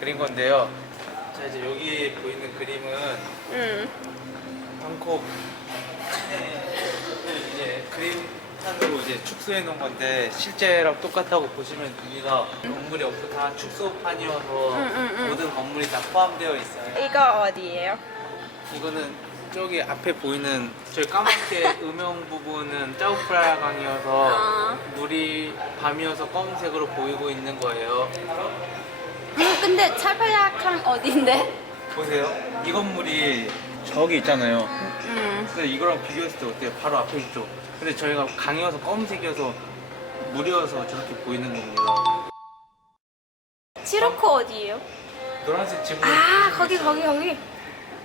그린 건데요. 자 이제 여기 보이는 그림은 음. 방콕 시내를 이제 그림판으로 이제 축소해 놓은 건데 실제랑 똑같다고 보시면 됩니다. 건물이 없고 다 축소판이어서 음, 음, 음. 모든 건물이 다 포함되어 있어요. 이거 어디예요? 이거는 저기 앞에 보이는 저기 까맣게 음영 부분은 짜오프라강이어서 아. 물이 밤이어서 검은색으로 보이고 있는 거예요. 아, 근데 찰파야캉 어딘데? 보세요. 이 건물이 저기 있잖아요. 음. 근데 이거랑 비교했을 때 어때요? 바로 앞에 있죠. 근데 저희가 강이어서 검은색이어서 물이어서 저렇게 보이는 겁니다. 치로코 어디예요? 노란색 지붕. 아 거기 거기 거기.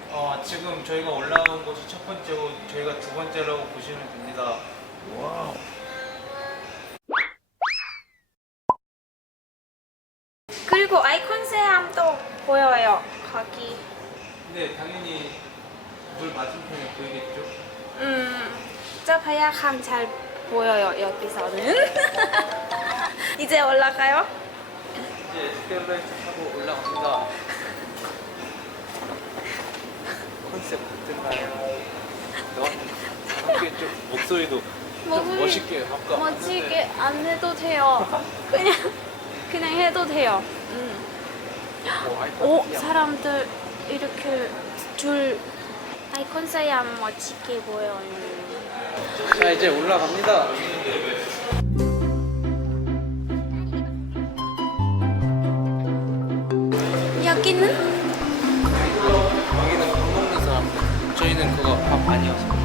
어, 지금 저희가 올라온 곳이 첫 번째고 저희가 두 번째라고 보시면 됩니다. 와우. 보여요. 거기. 근데 당연히 물 맞은편에 보이겠죠? 음. 짤파야캉 잘 보여요 여기서는. 이제 올라가요? 이제 스테로라이트 타고 올라갑니다. 컨셉 같은가요? 너 함께 좀 목소리도 좀 멋있게 아까 멋지게 안 해도 돼요. 그냥 그냥 해도 돼요. 음. 오 특이한 사람들 이렇게 줄 아이콘 세암 멋지게 보여요. 자 이제 올라갑니다. 여기는 여기는 밥 먹는 사람들. 저희는 그거 밥 아니어서.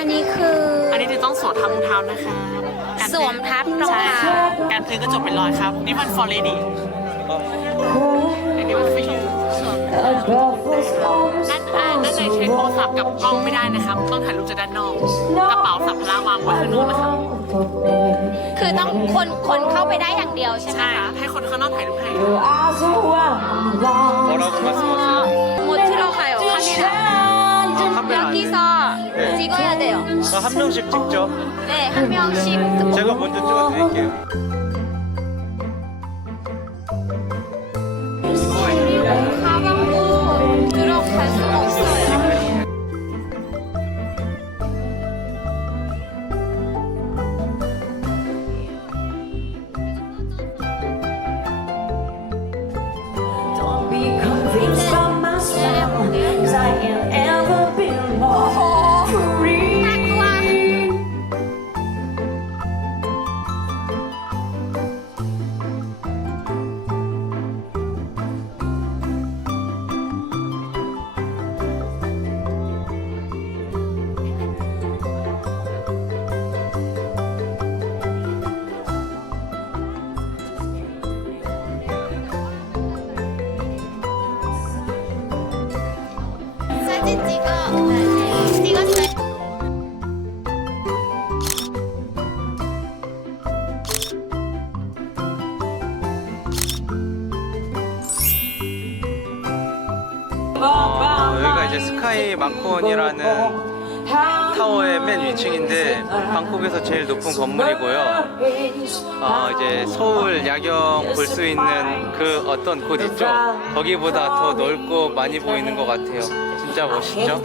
อันนี้คือ อันนี้จะต้องสวมทับรองเท้านะคะสวมทับรองเท้าการพื้นก็จบเป็นรอยครับ นี่มัน for lady อันนี้มัน for you ด้านด้านในใช้โทรศัพท์กับกล้องไม่ได้นะครับ ต้องถ่ายรูปจากด้านนอก กระเป๋าสัมภาระวางไว้ข้างนอกนะคะคือต้องคนคนเข้าไปได้อย่างเดียวใช่ไหมคะให้คนข้างนอกถ่ายรูปให้หมดที่เราขายออกข้างนี้น 여기서 네. 찍어야 돼요 아, 한 명씩 찍죠. 네 한 명씩 제가 먼저 찍어드릴게요. 여기가 이제 스카이 망콘이라는 타워의 맨 위층인데 방콕에서 제일 높은 건물이고요. 어, 이제 서울 야경 볼 수 있는 그 어떤 곳 있죠? 거기보다 더 넓고 많이 보이는 것 같아요. 진짜 멋있죠?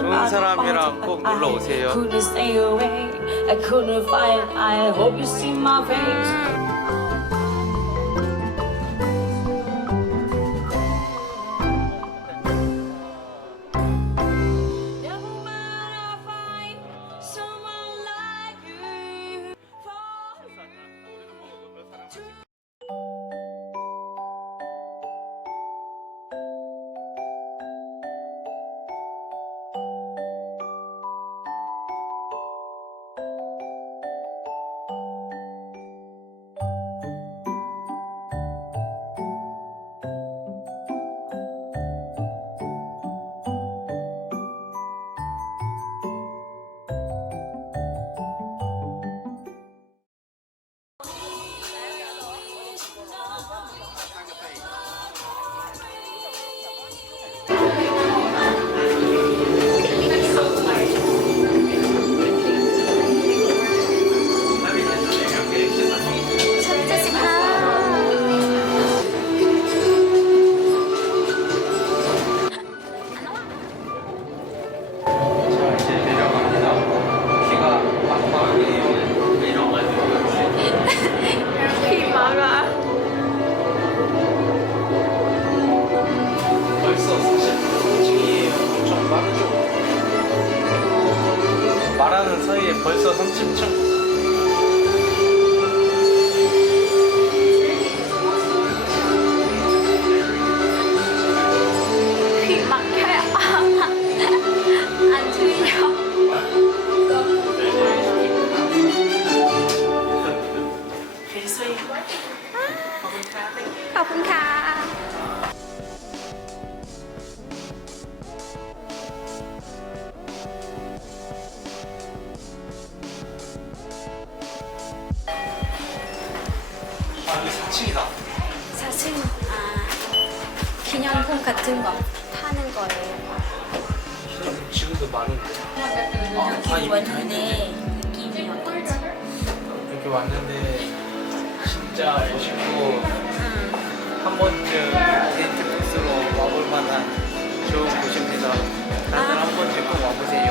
좋은 사람이랑 꼭 놀러 오세요. ผิดมักแค่อาอันชื่เดียวขอบคุณค่ะ 4층이다. 사실 아, 기념품 같은 거 파는 거예요. 지금도 많은데. 아, 다 이미 다 했는데. 느낌이 어떤지. 이렇게 왔는데 진짜 멋있고 응. 한 번쯤 데이트 코스로 와볼 만한 좋은 곳입니다. 다들 한 번쯤 꼭 와보세요.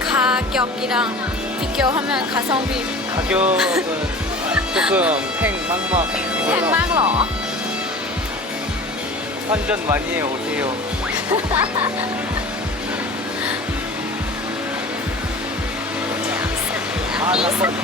가격이랑 비교하면 가성비 가격은 조금 팽 막막 팽망러 환전 많이 해 오세요. 아, 한번